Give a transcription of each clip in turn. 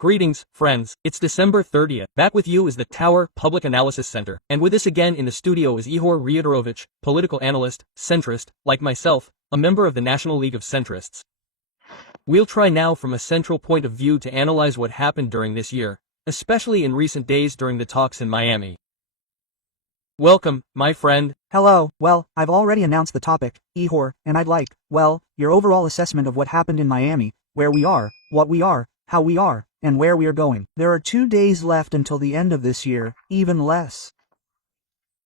Greetings, friends. It's December 30th. Back with you is the Tower Public Analysis Center. And with us again in the studio is Ihor Riodorovich, political analyst, centrist, like myself, a member of the National League of Centrists. We'll try now from a central point of view to analyze what happened during this year, especially in recent days during the talks in Miami. Welcome, my friend. Hello. Well, I've already announced the topic, Ihor, and I'd like, well, your overall assessment of what happened in Miami, where we are, what we are, how we are, and where we are going. There are 2 days left until the end of this year, even less.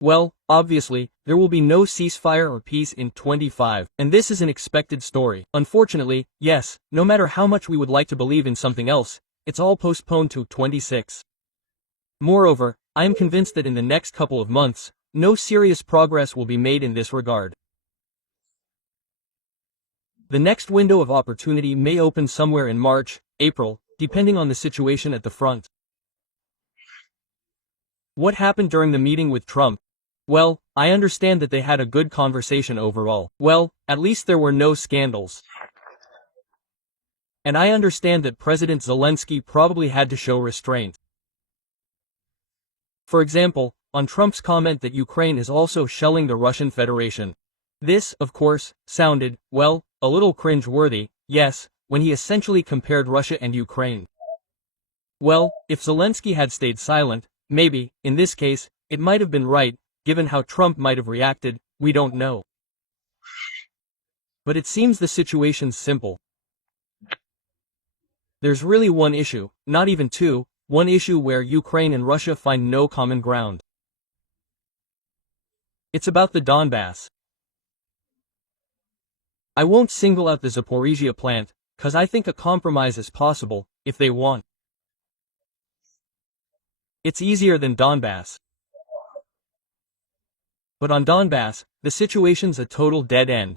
Well, obviously, there will be no ceasefire or peace in 25, and this is an expected story. Unfortunately, yes, no matter how much we would like to believe in something else, it's all postponed to 26. Moreover, I am convinced that in the next couple of months, no serious progress will be made in this regard. The next window of opportunity may open somewhere in March, April, depending on the situation at the front. What happened during the meeting with Trump? Well, I understand that they had a good conversation overall. Well, at least there were no scandals. And I understand that President Zelensky probably had to show restraint. For example, on Trump's comment that Ukraine is also shelling the Russian Federation. This, of course, sounded, well, a little cringe-worthy, yes, when he essentially compared Russia and Ukraine. Well, if Zelensky had stayed silent, maybe, in this case, it might have been right, given how Trump might have reacted, we don't know. But it seems the situation's simple. There's really one issue, not even two, one issue where Ukraine and Russia find no common ground. It's about the Donbass. I won't single out the Zaporizhia plant, cause I think a compromise is possible, if they want. It's easier than Donbass. But on Donbass, the situation's a total dead end.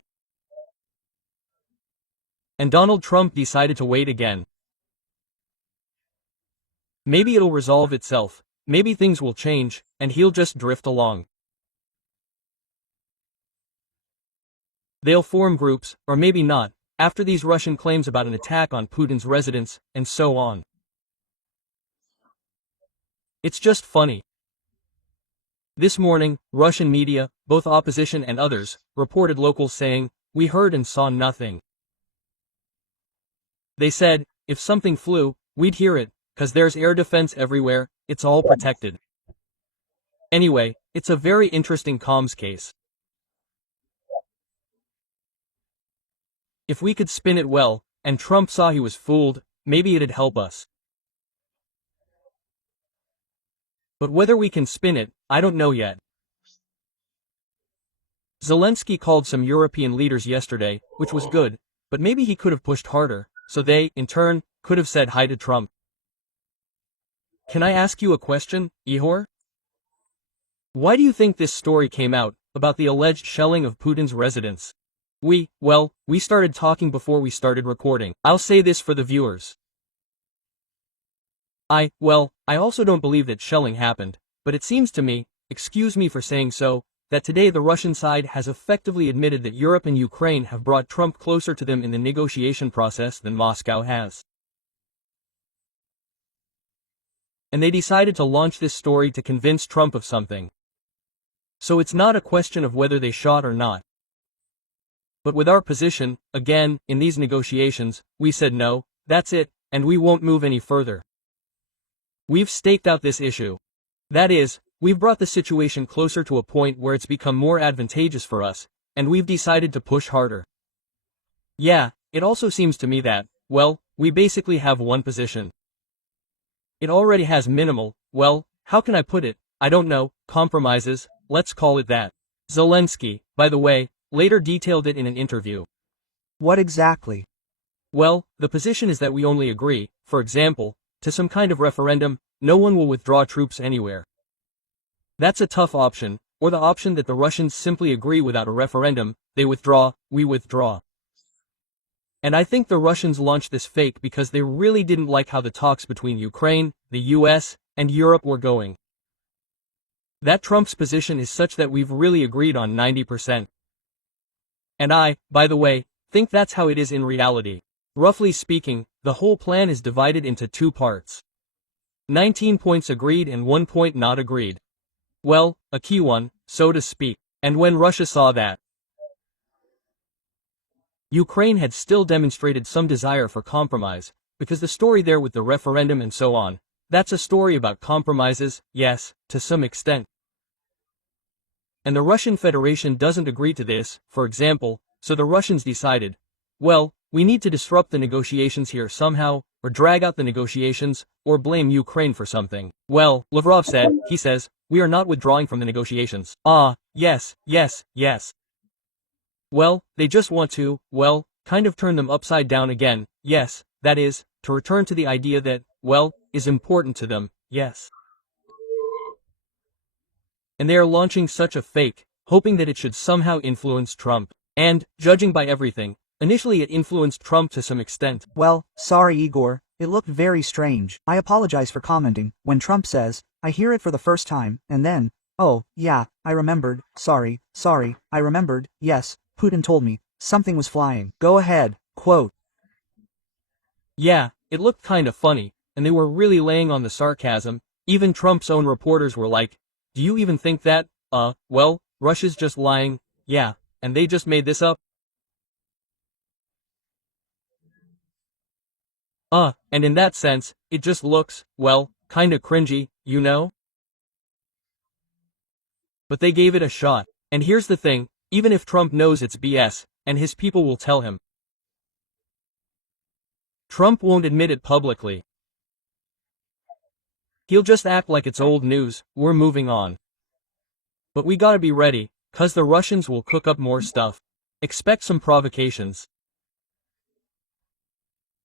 And Donald Trump decided to wait again. Maybe it'll resolve itself, maybe things will change, and he'll just drift along. They'll form groups, or maybe not, after these Russian claims about an attack on Putin's residence, and so on. It's just funny. This morning, Russian media, both opposition and others, reported locals saying, "We heard and saw nothing." They said, if something flew, we'd hear it, cause there's air defense everywhere, it's all protected. Anyway, it's a very interesting comms case. If we could spin it well, and Trump saw he was fooled, maybe it'd help us. But whether we can spin it, I don't know yet. Zelensky called some European leaders yesterday, which was good, but maybe he could have pushed harder, so they, in turn, could have said hi to Trump. Can I ask you a question, Ihor? Why do you think this story came out, about the alleged shelling of Putin's residence? We started talking before we started recording. I'll say this for the viewers. I also don't believe that shelling happened, but it seems to me, excuse me for saying so, that today the Russian side has effectively admitted that Europe and Ukraine have brought Trump closer to them in the negotiation process than Moscow has. And they decided to launch this story to convince Trump of something. So it's not a question of whether they shot or not. But with our position, again, in these negotiations, we said no, that's it, and we won't move any further. We've staked out this issue. That is, we've brought the situation closer to a point where it's become more advantageous for us, and we've decided to push harder. Yeah, it also seems to me that, well, we basically have one position. It already has minimal, well, how can I put it, I don't know, compromises, let's call it that. Zelensky, by the way, later detailed it in an interview. What exactly? Well, the position is that we only agree, for example, to some kind of referendum, no one will withdraw troops anywhere. That's a tough option, or the option that the Russians simply agree without a referendum, they withdraw, we withdraw. And I think the Russians launched this fake because they really didn't like how the talks between Ukraine, the US, and Europe were going. That Trump's position is such that we've really agreed on 90%. And I, by the way, think that's how it is in reality. Roughly speaking, the whole plan is divided into 2 parts. 19 points agreed and 1 point not agreed. Well, a key one, so to speak. And when Russia saw that Ukraine had still demonstrated some desire for compromise, because the story there with the referendum and so on, that's a story about compromises, yes, to some extent. And the Russian Federation doesn't agree to this, for example, so the Russians decided, well, we need to disrupt the negotiations here somehow, or drag out the negotiations, or blame Ukraine for something. Well, Lavrov said, he says, we are not withdrawing from the negotiations. Yes. Well, they just want to, well, kind of turn them upside down again, yes, that is, to return to the idea that, well, is important to them, yes. And they are launching such a fake, hoping that it should somehow influence Trump. And, judging by everything, initially it influenced Trump to some extent. Well, sorry Igor, it looked very strange. I apologize for commenting. When Trump says, I hear it for the first time, and then, oh, yeah, I remembered, sorry, I remembered, yes, Putin told me, something was flying. Go ahead, quote. Yeah, it looked kinda funny, and they were really laying on the sarcasm. Even Trump's own reporters were like, do you even think that, well, Russia's just lying, yeah, and they just made this up? And in that sense, it just looks, well, kinda cringy, you know? But they gave it a shot. And here's the thing, even if Trump knows it's BS, and his people will tell him, Trump won't admit it publicly. He'll just act like it's old news, we're moving on. But we gotta be ready, 'cause the Russians will cook up more stuff. Expect some provocations.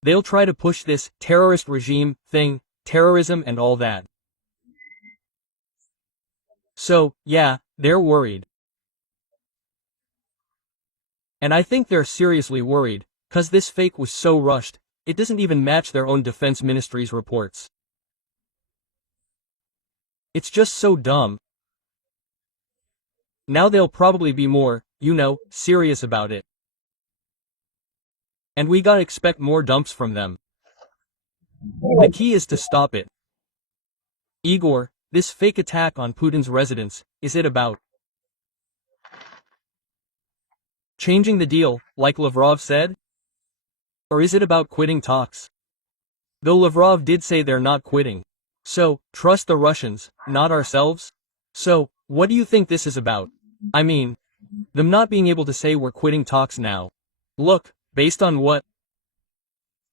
They'll try to push this terrorist regime thing, terrorism and all that. So, yeah, they're worried. And I think they're seriously worried, 'cause this fake was so rushed, it doesn't even match their own defense ministry's reports. It's just so dumb. Now they'll probably be more, serious about it. And we gotta expect more dumps from them. The key is to stop it. Igor, this fake attack on Putin's residence, is it about changing the deal, like Lavrov said? Or is it about quitting talks? Though Lavrov did say they're not quitting. So, trust the Russians, not ourselves? So, what do you think this is about? I mean, them not being able to say we're quitting talks now. Look, based on what?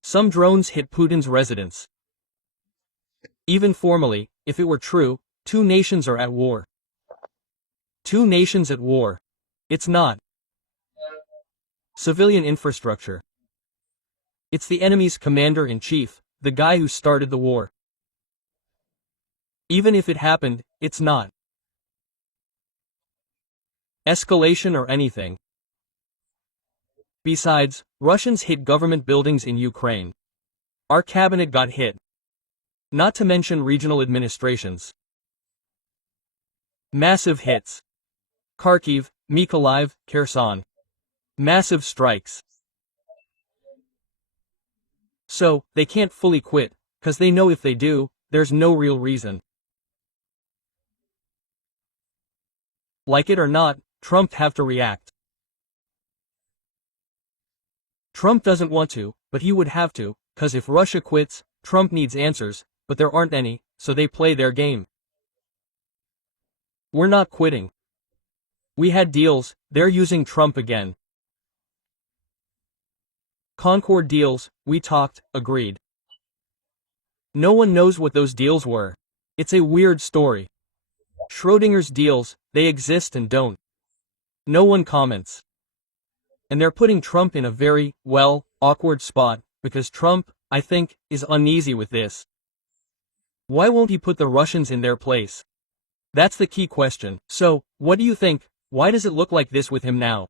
Some drones hit Putin's residence. Even formally, if it were true, 2 nations are at war. 2 nations at war. It's not civilian infrastructure. It's the enemy's commander-in-chief, the guy who started the war. Even if it happened, it's not escalation or anything. Besides, Russians hit government buildings in Ukraine. Our cabinet got hit. Not to mention regional administrations. Massive hits. Kharkiv, Mykolaiv, Kherson. Massive strikes. So, they can't fully quit, 'cause they know if they do, there's no real reason. Like it or not, Trump have to react. Trump doesn't want to, but he would have to, 'cause if Russia quits, Trump needs answers, but there aren't any, so they play their game. We're not quitting. We had deals, they're using Trump again. Concord deals, we talked, agreed. No one knows what those deals were. It's a weird story. Schrodinger's deals, they exist and don't. No one comments. And they're putting Trump in a very, well, awkward spot, because Trump, I think, is uneasy with this. Why won't he put the Russians in their place? That's the key question. So, what do you think? Why does it look like this with him now?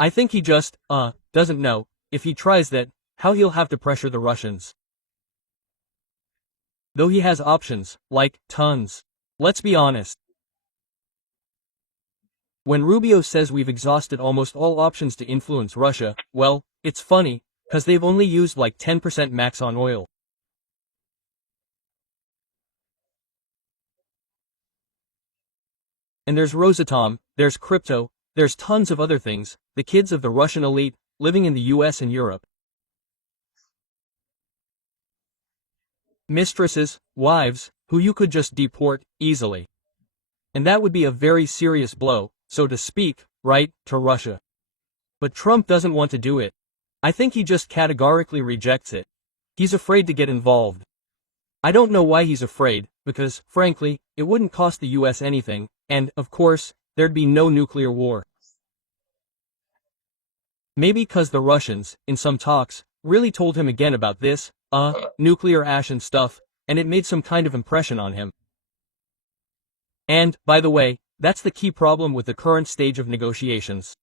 I think he just, doesn't know, if he tries that, how he'll have to pressure the Russians. Though he has options, like, tons. Let's be honest. When Rubio says we've exhausted almost all options to influence Russia, well, it's funny, 'cause they've only used like 10% max on oil. And there's Rosatom, there's crypto, there's tons of other things, the kids of the Russian elite, living in the US and Europe. Mistresses, wives, who you could just deport, easily. And that would be a very serious blow, so to speak, right, to Russia. But Trump doesn't want to do it. I think he just categorically rejects it. He's afraid to get involved. I don't know why he's afraid, because, frankly, it wouldn't cost the US anything, and, of course, there'd be no nuclear war. Maybe 'cause the Russians, in some talks, really told him again about this, nuclear ash and stuff, and it made some kind of impression on him. And, by the way, that's the key problem with the current stage of negotiations.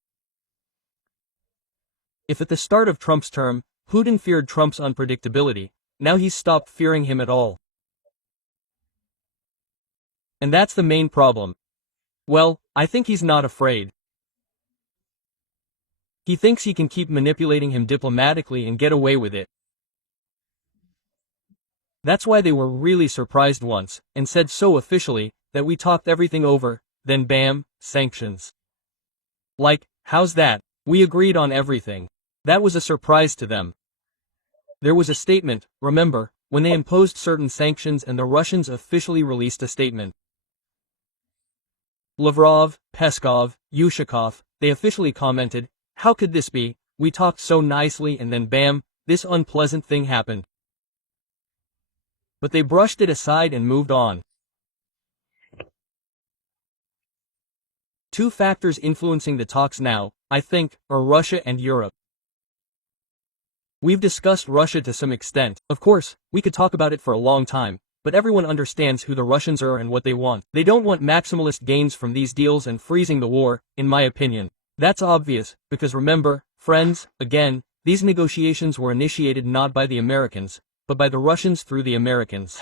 If at the start of Trump's term, Putin feared Trump's unpredictability, now he's stopped fearing him at all. And that's the main problem. Well, I think he's not afraid. He thinks he can keep manipulating him diplomatically and get away with it. That's why they were really surprised once, and said so officially, that we talked everything over, then bam, sanctions. Like, how's that? We agreed on everything. That was a surprise to them. There was a statement, remember, when they imposed certain sanctions and the Russians officially released a statement. Lavrov, Peskov, Yushakov, they officially commented, how could this be? We talked so nicely and then bam, this unpleasant thing happened. But they brushed it aside and moved on. Two factors influencing the talks now, I think, are Russia and Europe. We've discussed Russia to some extent. Of course, we could talk about it for a long time, but everyone understands who the Russians are and what they want. They don't want maximalist gains from these deals and freezing the war, in my opinion. That's obvious, because remember, friends, again, these negotiations were initiated not by the Americans, but by the Russians through the Americans.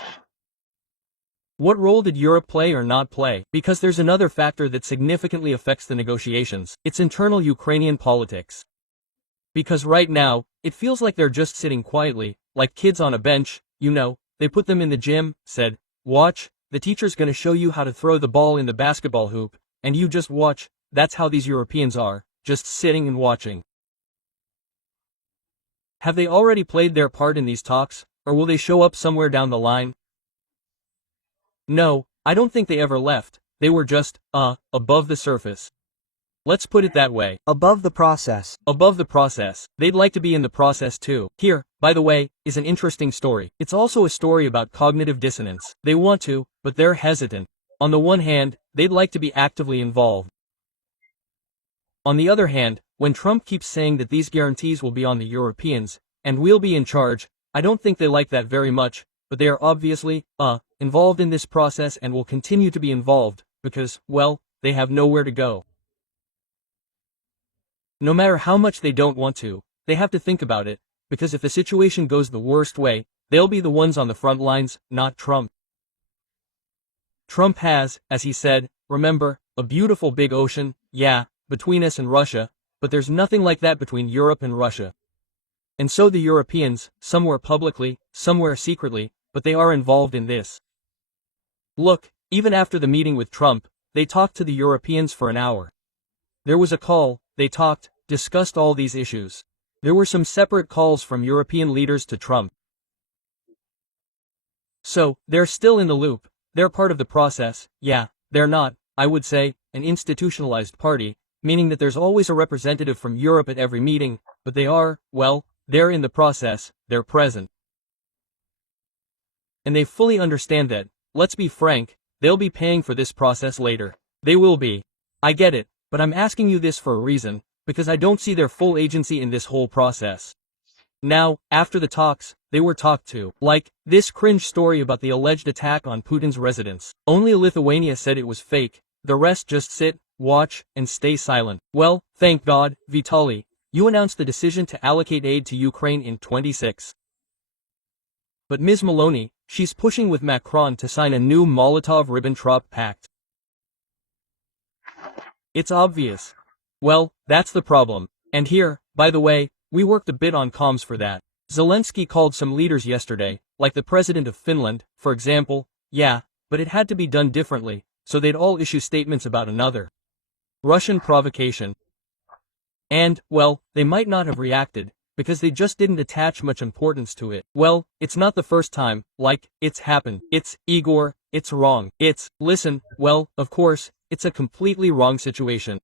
What role did Europe play or not play? Because there's another factor that significantly affects the negotiations. It's internal Ukrainian politics. Because right now, it feels like they're just sitting quietly, like kids on a bench, you know, they put them in the gym, said, watch, the teacher's gonna show you how to throw the ball in the basketball hoop, and you just watch. That's how these Europeans are, just sitting and watching. Have they already played their part in these talks, or will they show up somewhere down the line? No, I don't think they ever left. They were just, above the surface. Let's put it that way. Above the process. Above the process. They'd like to be in the process too. Here, by the way, is an interesting story. It's also a story about cognitive dissonance. They want to, but they're hesitant. On the one hand, they'd like to be actively involved. On the other hand, when Trump keeps saying that these guarantees will be on the Europeans, and we'll be in charge, I don't think they like that very much, but they are obviously, involved in this process and will continue to be involved, because, well, they have nowhere to go. No matter how much they don't want to, they have to think about it, because if the situation goes the worst way, they'll be the ones on the front lines, not Trump. Trump has, as he said, remember, a beautiful big ocean, yeah, between us and Russia, but there's nothing like that between Europe and Russia. And so the Europeans, somewhere publicly, somewhere secretly, but they are involved in this. Look, even after the meeting with Trump, they talked to the Europeans for an hour. There was a call, they talked, discussed all these issues. There were some separate calls from European leaders to Trump. So, they're still in the loop, they're part of the process. Yeah, they're not, I would say, an institutionalized party, meaning that there's always a representative from Europe at every meeting, but they are, well, they're in the process, they're present. And they fully understand that, let's be frank, they'll be paying for this process later. They will be. I get it, but I'm asking you this for a reason, because I don't see their full agency in this whole process. Now, after the talks, they were talked to. Like, this cringe story about the alleged attack on Putin's residence. Only Lithuania said it was fake, the rest just sit, watch, and stay silent. Well, thank God, Vitaly, you announced the decision to allocate aid to Ukraine in 26. But Ms. Meloni, she's pushing with Macron to sign a new Molotov-Ribbentrop Pact. It's obvious. Well, that's the problem. And here, by the way, we worked a bit on comms for that. Zelensky called some leaders yesterday, like the president of Finland, for example, yeah, but it had to be done differently, so they'd all issue statements about another Russian provocation. And, well, they might not have reacted, because they just didn't attach much importance to it. Well, it's not the first time, like, it's happened. It's, Igor, it's wrong. It's, listen, well, of course, it's a completely wrong situation.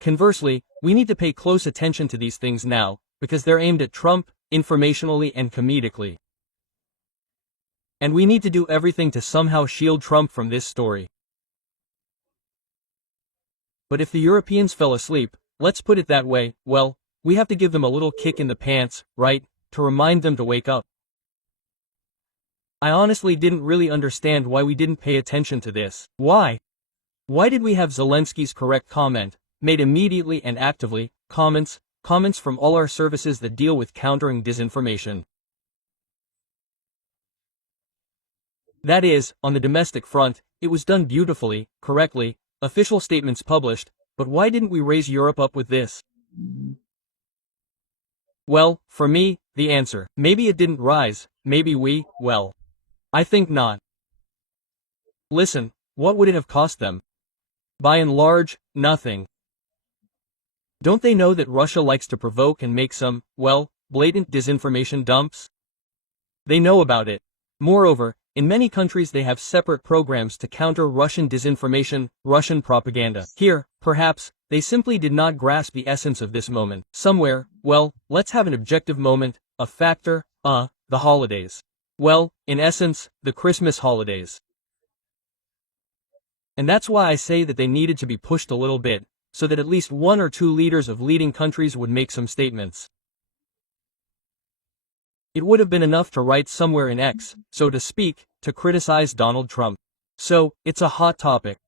Conversely, we need to pay close attention to these things now, because they're aimed at Trump, informationally and comedically. And we need to do everything to somehow shield Trump from this story. But if the Europeans fell asleep, let's put it that way, well, we have to give them a little kick in the pants, right, to remind them to wake up. I honestly didn't really understand why we didn't pay attention to this. Why? Why did we have Zelensky's correct comment, made immediately and actively, comments from all our services that deal with countering disinformation? That is, on the domestic front, it was done beautifully, correctly, official statements published, but why didn't we raise Europe up with this? Well, for me, the answer, maybe it didn't rise, maybe we, well, I think not. Listen, what would it have cost them? By and large, nothing. Don't they know that Russia likes to provoke and make some, well, blatant disinformation dumps? They know about it. Moreover, in many countries they have separate programs to counter Russian disinformation, Russian propaganda. Here, perhaps, they simply did not grasp the essence of this moment. Somewhere, well, let's have an objective moment, a factor, the holidays. Well, in essence, the Christmas holidays. And that's why I say that they needed to be pushed a little bit, so that at least one or two leaders of leading countries would make some statements. It would have been enough to write somewhere in X, so to speak, to criticize Donald Trump. So, it's a hot topic.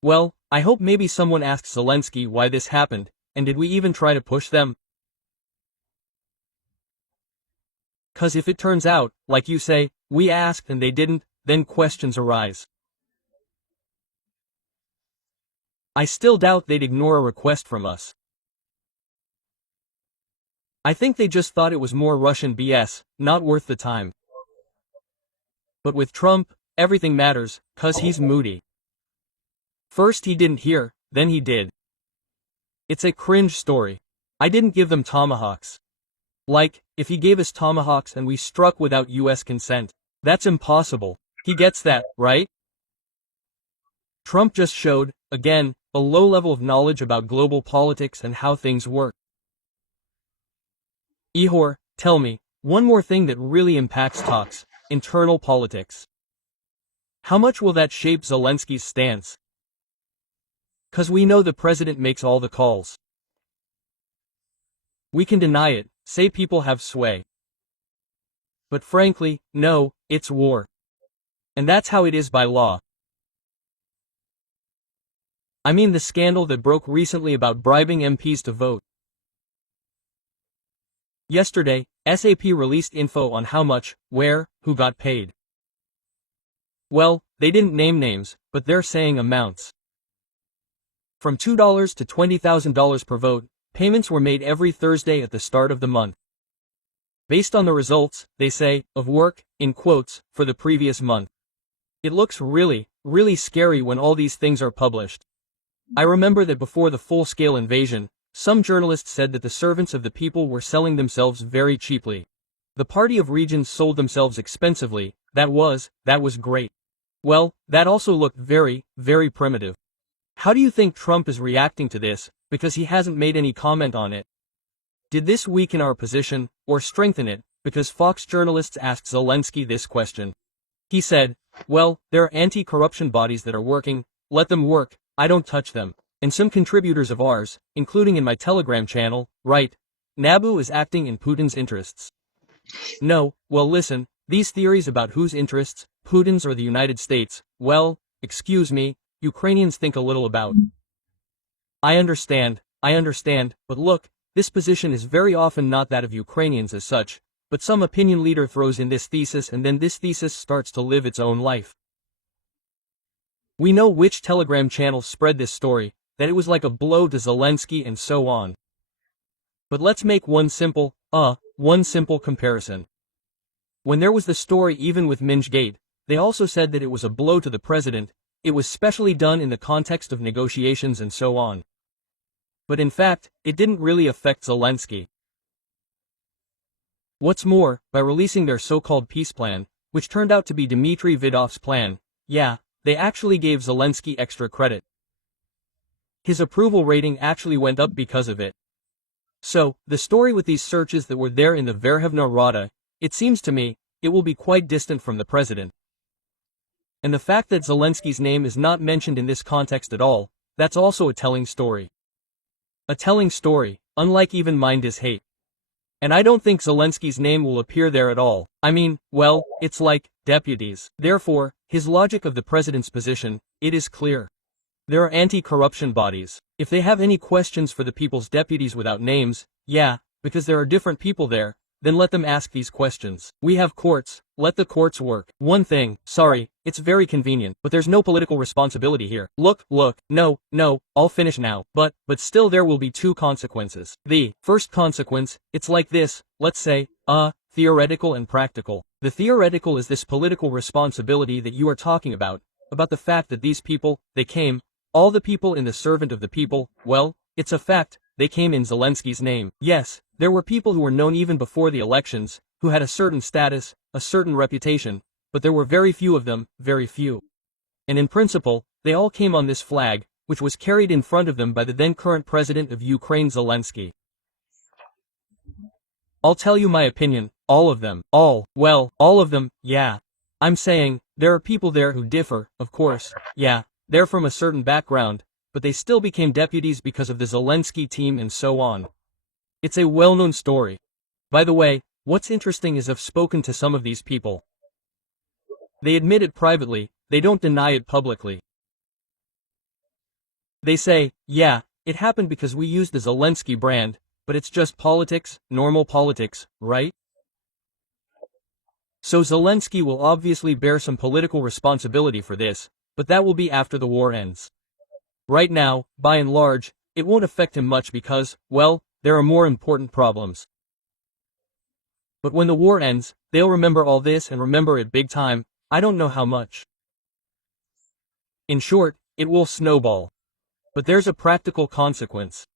Well, I hope maybe someone asks Zelensky why this happened, and did we even try to push them? 'Cause if it turns out, like you say, we asked and they didn't, then questions arise. I still doubt they'd ignore a request from us. I think they just thought it was more Russian BS, not worth the time. But with Trump, everything matters, 'cause he's moody. First he didn't hear, then he did. It's a cringe story. I didn't give them tomahawks. Like, if he gave us tomahawks and we struck without US consent, that's impossible. He gets that, right? Trump just showed, again, a low level of knowledge about global politics and how things work. Ihor, tell me, one more thing that really impacts talks, internal politics. How much will that shape Zelensky's stance? 'Cause we know the president makes all the calls. We can deny it, say people have sway. But frankly, no, it's war. And that's how it is by law. I mean the scandal that broke recently about bribing MPs to vote. Yesterday, SAP released info on how much, where, who got paid. Well, they didn't name names, but they're saying amounts. From $2 to $20,000 per vote, payments were made every Thursday at the start of the month. Based on the results, they say, of work, in quotes, for the previous month. It looks really, really scary when all these things are published. I remember that before the full-scale invasion, some journalists said that the servants of the people were selling themselves very cheaply. The party of regions sold themselves expensively, that was great. Well, that also looked very, very primitive. How do you think Trump is reacting to this, because he hasn't made any comment on it? Did this weaken our position, or strengthen it, because Fox journalists asked Zelensky this question? He said, well, there are anti-corruption bodies that are working, let them work, I don't touch them. And some contributors of ours, including in my Telegram channel, write, Nabu is acting in Putin's interests. No, well listen, these theories about whose interests, Putin's or the United States, well, excuse me, Ukrainians think a little about. I understand, but look, this position is very often not that of Ukrainians as such, but some opinion leader throws in this thesis and then this thesis starts to live its own life. We know which Telegram channels spread this story, that it was like a blow to Zelensky and so on. But let's make one simple comparison. When there was the story even with Minchgate, they also said that it was a blow to the president, it was specially done in the context of negotiations and so on. But in fact, it didn't really affect Zelensky. What's more, by releasing their so-called peace plan, which turned out to be Dmitry Vidov's plan, yeah, they actually gave Zelensky extra credit. His approval rating actually went up because of it. So, the story with these searches that were there in the Verkhovna Rada, it seems to me, it will be quite distant from the president. And the fact that Zelensky's name is not mentioned in this context at all, that's also a telling story. A telling story, unlike even Mind is Hate. And I don't think Zelensky's name will appear there at all. I mean, well, it's like, deputies. Therefore, his logic of the president's position, it is clear. There are anti-corruption bodies. If they have any questions for the people's deputies without names, yeah, because there are different people there, then let them ask these questions. We have courts, let the courts work. One thing, sorry, it's very convenient, but there's no political responsibility here. Look, no, I'll finish now. But still there will be two consequences. The first consequence, it's like this, let's say, theoretical and practical. The theoretical is this political responsibility that you are talking about the fact that these people, they came, all the people in the servant of the people, well, it's a fact, they came in Zelensky's name. Yes, there were people who were known even before the elections, who had a certain status, a certain reputation, but there were very few of them, very few. And in principle, they all came on this flag, which was carried in front of them by the then current president of Ukraine Zelensky. I'll tell you my opinion, all of them, all of them, yeah. I'm saying, there are people there who differ, of course, yeah, they're from a certain background, but they still became deputies because of the Zelensky team and so on. It's a well-known story. By the way, what's interesting is I've spoken to some of these people. They admit it privately, they don't deny it publicly. They say, yeah, it happened because we used the Zelensky brand, but it's just politics, normal politics, right? So Zelensky will obviously bear some political responsibility for this, but that will be after the war ends. Right now, by and large, it won't affect him much because, well, there are more important problems. But when the war ends, they'll remember all this and remember it big time, I don't know how much. In short, it will snowball. But there's a practical consequence.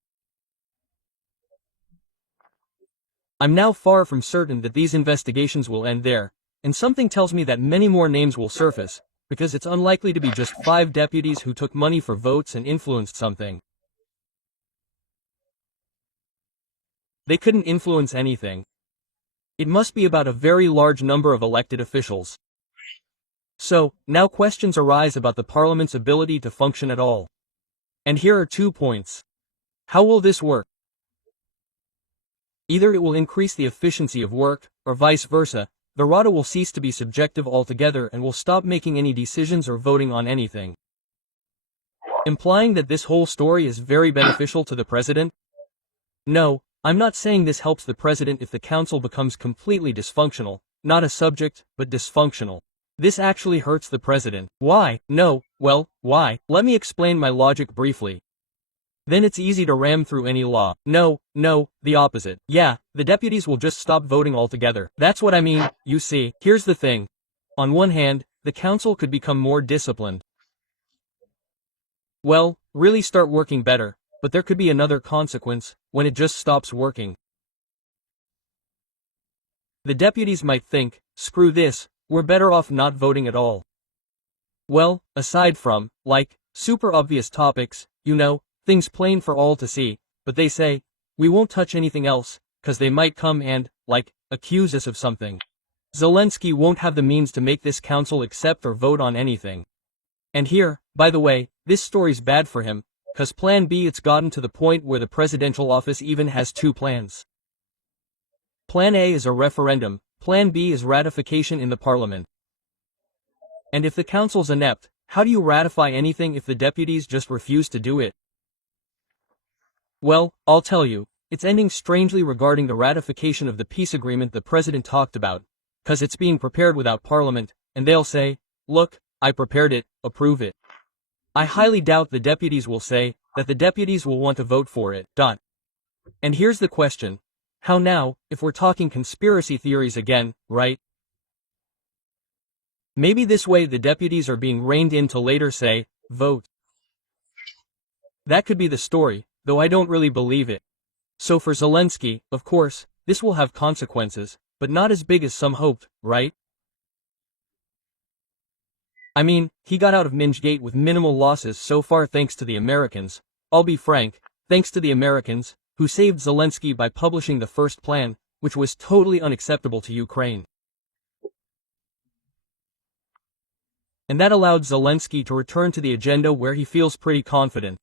I'm now far from certain that these investigations will end there, and something tells me that many more names will surface, because it's unlikely to be just 5 deputies who took money for votes and influenced something. They couldn't influence anything. It must be about a very large number of elected officials. So, now questions arise about the parliament's ability to function at all. And here are 2 points. How will this work? Either it will increase the efficiency of work, or vice versa, the Rada will cease to be subjective altogether and will stop making any decisions or voting on anything. Implying that this whole story is very beneficial to the president? No, I'm not saying this helps the president if the council becomes completely dysfunctional, not a subject, but dysfunctional. This actually hurts the president. Why? No, well, why? Let me explain my logic briefly. Then it's easy to ram through any law. No, the opposite. Yeah, the deputies will just stop voting altogether. That's what I mean, you see. Here's the thing. On one hand, the council could become more disciplined. Well, really start working better, but there could be another consequence, when it just stops working. The deputies might think, screw this, we're better off not voting at all. Well, aside from, like, super obvious topics, you know, things plain for all to see, but they say, we won't touch anything else, cause they might come and, like, accuse us of something. Zelensky won't have the means to make this council accept or vote on anything. And here, by the way, this story's bad for him, cause plan B it's gotten to the point where the presidential office even has 2 plans. Plan A is a referendum, plan B is ratification in the parliament. And if the council's inept, how do you ratify anything if the deputies just refuse to do it? Well, I'll tell you, it's ending strangely regarding the ratification of the peace agreement the president talked about, cause it's being prepared without parliament, and they'll say, look, I prepared it, approve it. I highly doubt the deputies will say that the deputies will want to vote for it. And here's the question. How now, if we're talking conspiracy theories again, right? Maybe this way the deputies are being reined in to later say, vote. That could be the story, though I don't really believe it. So for Zelensky, of course, this will have consequences, but not as big as some hoped, right? I mean, he got out of Minjgate with minimal losses so far thanks to the Americans. I'll be frank, thanks to the Americans, who saved Zelensky by publishing the first plan, which was totally unacceptable to Ukraine. And that allowed Zelensky to return to the agenda where he feels pretty confident.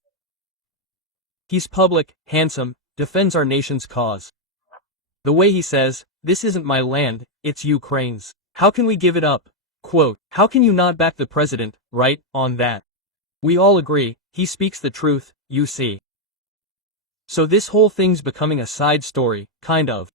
He's public, handsome, defends our nation's cause. The way he says, "This isn't my land, it's Ukraine's. How can we give it up?" Quote, "How can you not back the president, right, on that?" We all agree, he speaks the truth, you see. So this whole thing's becoming a side story, kind of.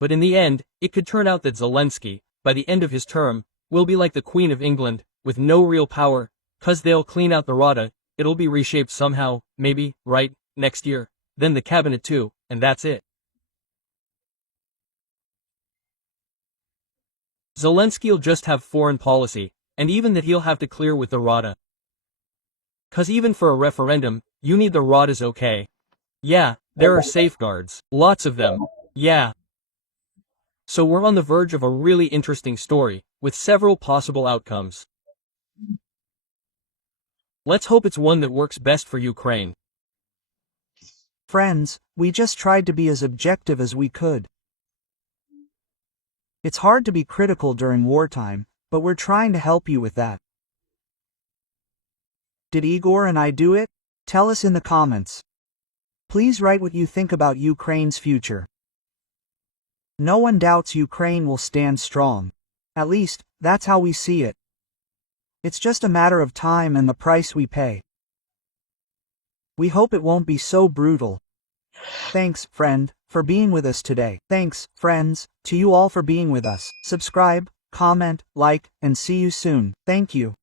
But in the end, it could turn out that Zelensky, by the end of his term, will be like the Queen of England, with no real power, 'cause they'll clean out the Rada, it'll be reshaped somehow, maybe, right, next year, then the cabinet too, and that's it. Zelensky'll just have foreign policy, and even that he'll have to clear with the Rada. 'Cause even for a referendum, you need the Rada's okay. Yeah, there are safeguards, lots of them, yeah. So we're on the verge of a really interesting story, with several possible outcomes. Let's hope it's one that works best for Ukraine. Friends, we just tried to be as objective as we could. It's hard to be critical during wartime, but we're trying to help you with that. Did Igor and I do it? Tell us in the comments. Please write what you think about Ukraine's future. No one doubts Ukraine will stand strong. At least, that's how we see it. It's just a matter of time and the price we pay. We hope it won't be so brutal. Thanks, friend, for being with us today. Thanks, friends, to you all for being with us. Subscribe, comment, like, and see you soon. Thank you.